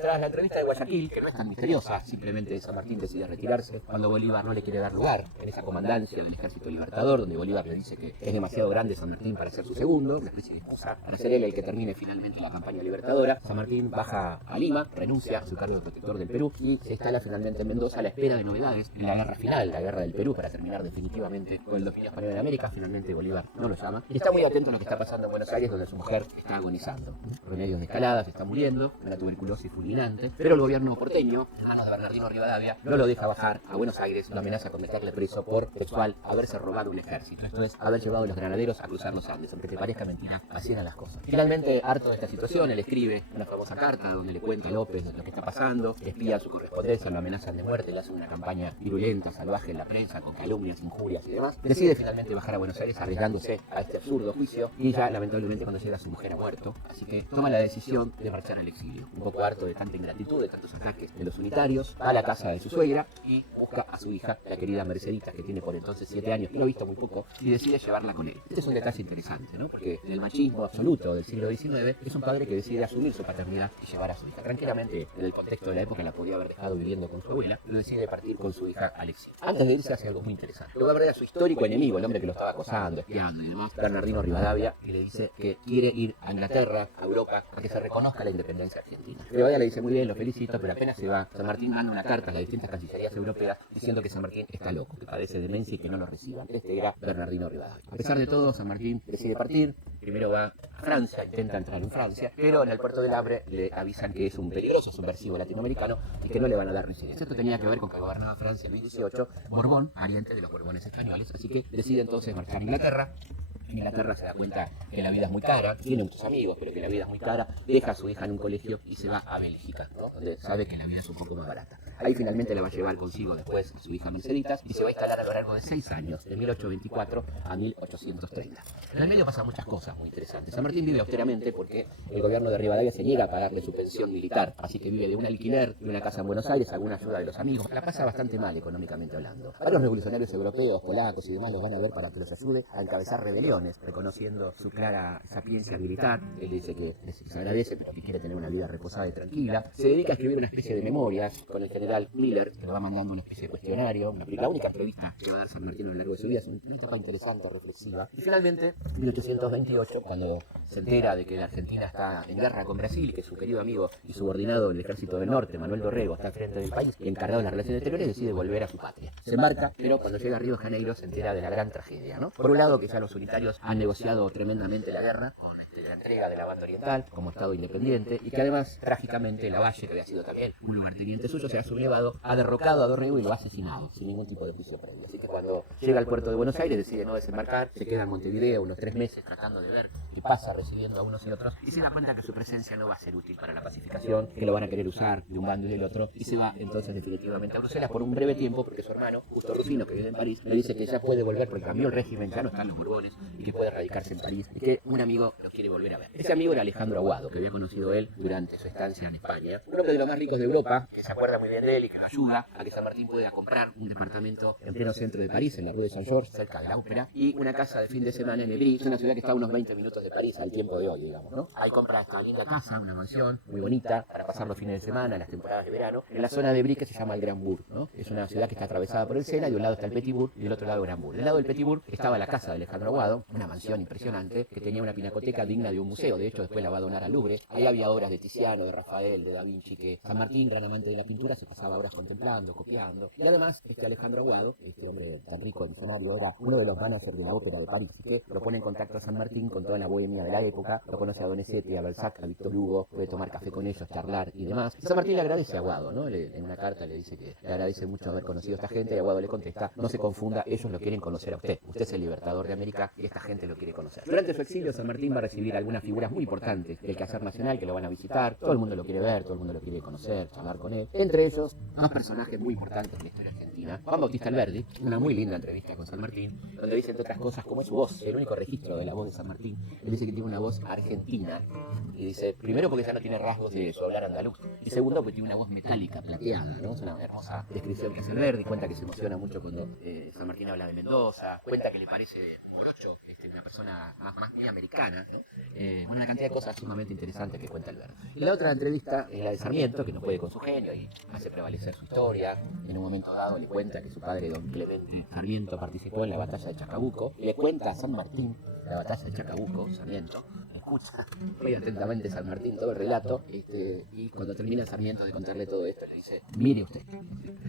Tras la entrevista de Guayaquil, que no es tan misteriosa, simplemente San Martín decide retirarse cuando Bolívar no le quiere dar lugar en esa comandancia del Ejército Libertador, donde Bolívar le dice que es demasiado grande San Martín para ser su segundo, una especie de excusa para ser él el que termine finalmente la campaña libertadora. San Martín baja a Lima, renuncia a su cargo de protector del Perú y se instala finalmente en Mendoza a la espera de novedades en la guerra final, la guerra del Perú, para terminar definitivamente con el dominio español en América. Finalmente Bolívar no lo llama y está muy atento a lo que está pasando en Buenos Aires, donde su mujer está agonizando. Remedios de escalada, se está muriendo, una tuberculosis fulminante, pero el gobierno porteño, en manos de Bernardino Rivadavia, no lo deja bajar a Buenos Aires, lo amenaza con meterle preso por textual haberse robado un ejército, esto es, haber llevado a los granaderos a cruzar los Andes. Aunque te parezca mentira, así eran las cosas. Finalmente, harto de esta situación, él escribe una famosa carta donde le cuenta a López de lo que está pasando, espía su correspondencia, lo amenazan de muerte, le hacen una campaña virulenta, salvaje en la prensa, con calumnias, injurias y demás. Decide finalmente bajar a Buenos Aires arriesgándose a este absurdo juicio y ya lamentablemente cuando llega su mujer ha muerto, así que toma la decisión de marchar al exilio. Un poco harto de tanta ingratitud, de tantos ataques de los unitarios, va a la casa de su suegra y busca a su hija, la querida Mercedita, que tiene por entonces 7 años, que lo ha visto muy poco, y decide llevarla con él. Este es un detalle interesante, ¿no? Porque en el machismo absoluto del siglo XIX es un padre que decide asumir su paternidad y llevar a su hija. Tranquilamente, en el contexto de la época la podía haber dejado viviendo con su abuela, pero decide partir con su hija al exilio. Antes de irse hace algo muy interesante. Lo va a ver a su histórico enemigo, el hombre que lo estaba acosando, espiando y demás, Bernardino Rivadavia, que le dice que quiere ir a Inglaterra, a Europa, para que se reconozca la independencia argentina. Rivadavia le dice muy bien, lo felicito, pero apenas se va, San Martín manda una carta a las distintas cancillerías europeas diciendo que San Martín está loco, que padece demencia y que no lo reciban. Este era Bernardino Rivadavia. A pesar de todo, San Martín decide partir. Primero va a Francia, intenta entrar en Francia, pero en el puerto del Havre le avisan que es un peligroso subversivo latinoamericano y que no le van a dar residencia. Esto tenía que ver con que gobernaba Francia en 1018 Borbón, pariente de los Borbones españoles, así que decide entonces marchar a Inglaterra. En Inglaterra se da cuenta que la vida es muy cara, tiene muchos amigos, pero que la vida es muy cara, deja a su hija en un colegio y se va a Bélgica, ¿no? Donde sabe que la vida es un poco más barata. Ahí finalmente la va a llevar consigo después a su hija Merceditas y se va a instalar a lo largo de 6 años, de 1824 a 1830. En el medio pasan muchas cosas muy interesantes. San Martín vive austeramente porque el gobierno de Rivadavia se niega a pagarle su pensión militar, así que vive de un alquiler, de una casa en Buenos Aires, alguna ayuda de los amigos. La pasa bastante mal económicamente hablando. Varios revolucionarios europeos, polacos y demás los van a ver para que los ayude a encabezar rebeliones, reconociendo su clara sapiencia militar. Él dice que se agradece, pero que quiere tener una vida reposada y tranquila. Se dedica a escribir una especie de memorias con el general Miller, que le va mandando una especie de cuestionario, la única entrevista que va a dar San Martín a lo largo de su vida. Es una etapa interesante, reflexiva. Y finalmente, 1828, cuando se entera de que la Argentina está en guerra con Brasil y que su querido amigo y subordinado del Ejército del Norte, Manuel Dorrego, está al frente del país y encargado de las relaciones exteriores, decide volver a su patria. Se embarca, pero cuando llega a Río de Janeiro se entera de la gran tragedia, ¿no? Por un lado, que ya los unitarios han negociado tremendamente la guerra con la entrega de la banda oriental como Estado independiente y que además, trágicamente, Lavalle, que había sido también un lugarteniente suyo, se ha sublevado, ha derrocado a Dorrego y lo ha asesinado sin ningún tipo de juicio previo. Así que cuando llega al puerto de Buenos Aires decide no desembarcar, se queda en Montevideo unos 3 meses tratando de ver qué pasa, recibiendo a unos y otros, y se da cuenta que su presencia no va a ser útil para la pacificación, que lo van a querer usar de un bando y del otro, y se va entonces definitivamente a Bruselas por un breve tiempo porque su hermano, Justo Rufino, que vive en París, le dice que ya puede volver porque cambió el régimen, ya no están los Borbones y que puede radicarse en París y que un amigo lo quiere volver a ver. Ese amigo era Alejandro Aguado, que había conocido él durante su estancia en España, un hombre de los más ricos de Europa, que se acuerda muy bien de él y que lo ayuda a que San Martín pueda comprar un departamento en pleno centro de París, en la Rue de Saint-Georges, cerca de la ópera, y una casa de fin de semana en Évry, una ciudad que está a unos 20 minutos de París al tiempo de hoy, digamos, ¿no? Ahí compra esta linda casa, una mansión muy bonita para pasar los fines de semana, las temporadas de verano, en la zona de Évry que se llama el Grand Bourg, ¿no? Es una ciudad que está atravesada por el Sena, y de un lado está el Petit Bourg y del otro lado el Grand Bourg. Del lado del Petit Bourg estaba la casa de Alejandro Aguado, una mansión impresionante que tenía una pinacoteca digna de un museo. De hecho, después la va a donar al Louvre. Ahí había obras de Tiziano, de Rafael, de Da Vinci, que San Martín, gran amante de la pintura, se pasaba horas contemplando, copiando. Y además, este Alejandro Aguado, este hombre tan rico en escenario, era uno de los managers de la ópera de París, y que lo pone en contacto a San Martín con toda la bohemia de la época. Lo conoce a Donizetti, a Balzac, a Víctor Hugo, puede tomar café con ellos, charlar y demás. Y San Martín le agradece a Aguado, ¿no? En una carta le dice que le agradece mucho haber conocido a esta gente, y Aguado le contesta: no se confunda, ellos lo quieren conocer a usted. Usted es el libertador de América y esta gente lo quiere conocer. Durante su exilio, San Martín va a recibir algunas figuras muy importantes del quehacer nacional que lo van a visitar. Todo el mundo lo quiere ver, todo el mundo lo quiere conocer, charlar con él. Entre ellos, dos personajes muy importantes de la historia argentina. Argentina, Juan Bautista Alberdi, una muy linda entrevista con San Martín, donde dice, entre otras cosas, cómo es su voz, el único registro de la voz de San Martín. Él dice que tiene una voz argentina, y dice, primero porque ya no tiene rasgos de su hablar andaluz, y segundo porque tiene una voz metálica, plateada, ¿no? Es una hermosa descripción que hace Alberdi, cuenta que se emociona mucho cuando San Martín habla de Mendoza, cuenta que le parece morocho, una persona más muy americana, ¿no? Bueno, una cantidad de cosas sumamente interesantes que cuenta Alberdi. La otra entrevista es la de Sarmiento, que no puede con su genio y hace prevalecer su historia. En un momento dado le cuenta que su padre, don Clemente Sarmiento, participó en la batalla de Chacabuco, y le cuenta a San Martín la batalla de Chacabuco. Sarmiento escucha muy atentamente San Martín todo el relato, y cuando termina Sarmiento de contarle todo esto, le dice, mire usted,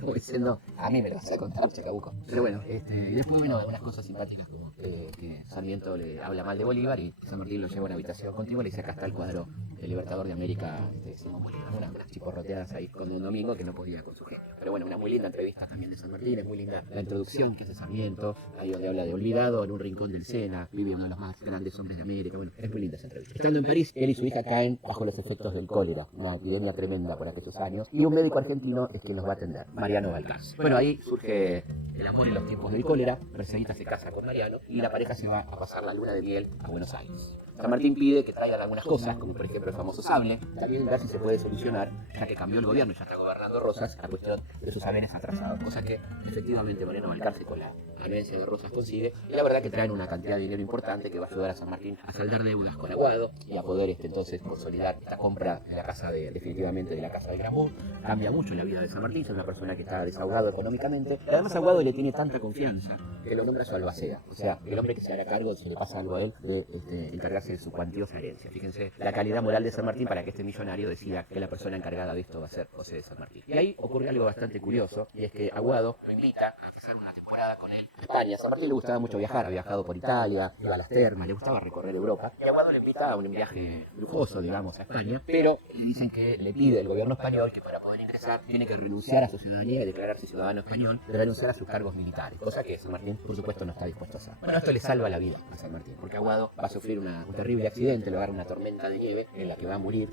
como diciendo, a mí me lo vas a contar Chacabuco. Pero bueno, y después vino algunas cosas simpáticas, como que Sarmiento le habla mal de Bolívar y San Martín lo lleva a una habitación contigua y le dice, acá está el cuadro del Libertador de América, Simón Bolívar, unas chiporroteadas ahí con un domingo que no podía con su genio. Pero bueno, una muy linda entrevista también de San Martín, es muy linda la introducción que hace Sarmiento, ahí donde habla de olvidado en un rincón del Sena, vive uno de los más grandes hombres de América. Bueno, es muy linda esa entrevista. Estando en París, él y su hija caen bajo los efectos del cólera, una epidemia tremenda por aquellos años, y un médico argentino es quien los va a atender, Mariano Balcarce. Bueno, ahí surge el amor en los tiempos del cólera, Mercedita se casa con Mariano y la pareja se va a pasar la luna de miel a Buenos Aires. San Martín pide que traigan algunas cosas, como por ejemplo el famoso sable, también ver si se puede solucionar, ya que cambió el gobierno y ya está gobernando Rosas, la cuestión de sus haberes atrasados, cosa que efectivamente Mariano Balcarce con la anuencia de Rosas consigue, y la verdad que traen una cantidad de dinero importante que va a ayudar a San Martín a saldar deudas con Aguado y a poder entonces consolidar esta compra de la casa definitivamente de la casa de Gramont. Cambia mucho la vida de San Martín, es una persona que está desahogado económicamente, y además Aguado le tiene tanta confianza que lo nombra su albacea, o sea, el hombre que se hará cargo, si le pasa algo a él, de encargarse de su cuantiosa herencia. Fíjense la calidad moral de San Martín para que este millonario decida que la persona encargada de esto va a ser José de San Martín. Y ahí ocurre algo bastante curioso, y es que Aguado lo invita a pasar una temporada con él a España. A San Martín le gustaba mucho viajar, ha viajado por Italia, iba a las termas, le gustaba recorrer Europa, y Aguado le invita a un viaje lujoso, digamos, a España, pero dicen que le pide el gobierno español que para poder ingresar tiene que renunciar a su ciudadanía y declararse ciudadano español, de renunciar a sus cargos militares, cosa que San Martín, por supuesto, no está dispuesto a hacer. Bueno, esto le salva la vida a San Martín, porque Aguado va a sufrir un terrible accidente, le va a dar una tormenta de nieve en la que va a morir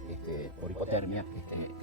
por hipotermia,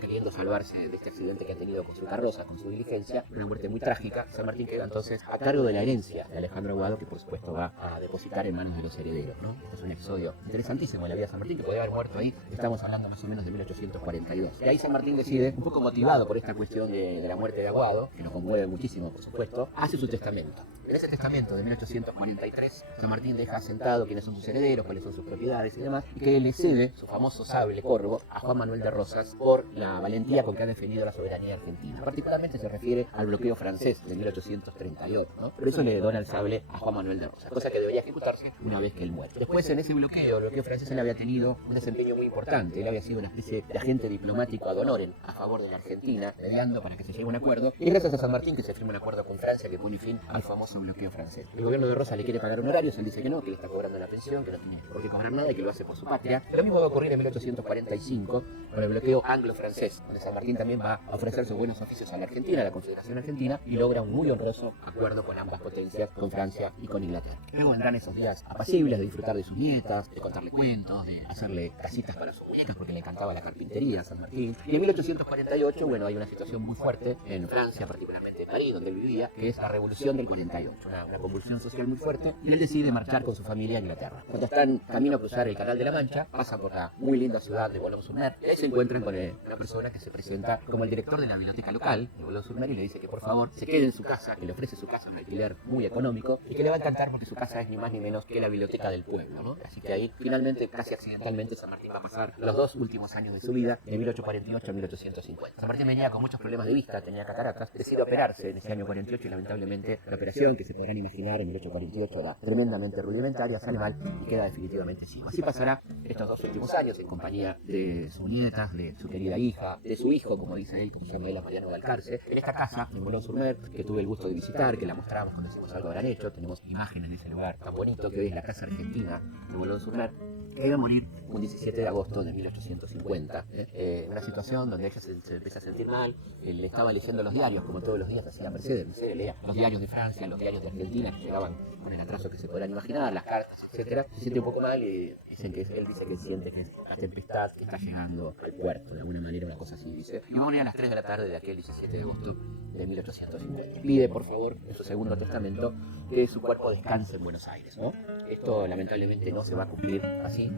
queriendo salvarse de este accidente que ha tenido con su carroza, con su diligencia, una muerte muy trágica. San Martín queda entonces a cargo de la herencia de Alejandro Aguado, que por supuesto va a depositar en manos de los herederos, ¿no? Este es un episodio interesantísimo de la vida de San Martín, que podría haber muerto ahí, estamos hablando más o menos de 1842. Y ahí San Martín decide, un poco motivado por esta cuestión de la muerte de Aguado, que nos conmueve muchísimo, por supuesto, hace su testamento. En ese testamento de 1843, San Martín deja asentado quiénes son sus herederos, cuáles son sus propiedades y demás, y que le cede su famoso sable corvo a Juan Manuel de Rosas por la valentía con que ha defendido la soberanía argentina. Particularmente se refiere al bloqueo francés de 1838, ¿no? Por eso le dona el sable a Juan Manuel de Rosas, cosa que debería ejecutarse una vez que él muere. Después, en ese bloqueo, el bloqueo francés, él había tenido un desempeño muy importante. Él había sido una especie de agente diplomático ad honorem a favor de la Argentina, mediando para que se llegue a un acuerdo, y gracias a San Martín que se firma un acuerdo con Francia que pone fin al famoso bloqueo francés. El gobierno de Rosas le quiere pagar honorarios, él dice que no, que le está cobrando la pensión, que no tiene por qué cobrar nada y que lo hace por su patria. Lo mismo va a ocurrir en 1845 con el bloqueo anglo-francés, donde San Martín también va a ofrecer sus buenos oficios a la Argentina, a la Confederación Argentina, y logra un muy honroso acuerdo con ambas potencias, con Francia y con Inglaterra. Luego vendrán esos días apacibles de disfrutar de sus nietas, de contarle cuentos, de hacerle casitas para sus muñecas porque le encantaba la carpintería a San Martín. Y en 1848, bueno, hay una situación muy fuerte en Francia, particularmente en París, donde él vivía, que es la Revolución del 48, una convulsión social muy fuerte, y él decide marchar con su familia a Inglaterra. Cuando están camino a cruzar el Canal de la Mancha, pasa por la muy linda ciudad de Boulogne-sur-Mer, y ahí se encuentran con una persona que se presenta como el director de la biblioteca local de Boulogne-sur-Mer y le dice que por favor se quede en su casa, que le ofrece su casa a un alquiler muy económico y que le va a encantar porque su casa es ni más ni menos que la biblioteca del pueblo, ¿no? Así que ahí finalmente, casi accidentalmente, San Martín va a pasar los dos últimos años de su vida, de 1848 a 1850. San Martín venía con muchos problemas de vista, tenía cataratas, decide operarse en ese año 48 y lamentablemente la operación, que se podrán imaginar en 1848 era tremendamente rudimentaria, sale mal y queda definitivamente ciego. Así pasará estos dos últimos años en compañía de sus nietas, de su querida hija, de su hijo, como dice él, como se llama él, Mariano Balcarce, en esta casa en Boulogne-sur-Mer, que tuve el gusto de visitar, que la mostramos cuando hicimos algo habrán hecho, tenemos imágenes de ese lugar tan bonito que hoy es la Casa Argentina de Boulogne-sur-Mer, que iba a morir un 17 de agosto de 1850, en una situación donde ella se empieza a sentir mal, le estaba leyendo los diarios, como todos los días hacía Mercedes leía los diarios de Francia, los diarios diarios de Argentina que llegaban con el atraso que se podrán imaginar, las cartas, etcétera, se siente un poco mal y dicen que él dice que siente que es la tempestad que está llegando al puerto, de alguna manera, una cosa así dice. Y va a morir a las 3 de la tarde de aquel 17 de agosto de 1850. Pide, por favor, en su segundo testamento, que su cuerpo descanse en Buenos Aires, ¿no? Esto lamentablemente no se va a cumplir así.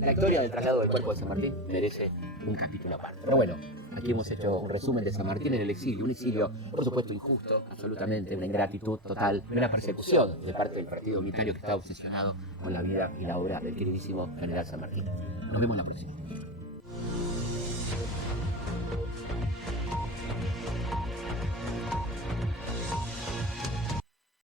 La historia del traslado del cuerpo de San Martín merece un capítulo aparte. Pero bueno, aquí hemos hecho un resumen de San Martín en el exilio. Un exilio, por supuesto, injusto, absolutamente, una ingratitud total, una persecución de parte del partido unitario que está obsesionado con la vida y la obra del queridísimo general San Martín. Nos vemos la próxima.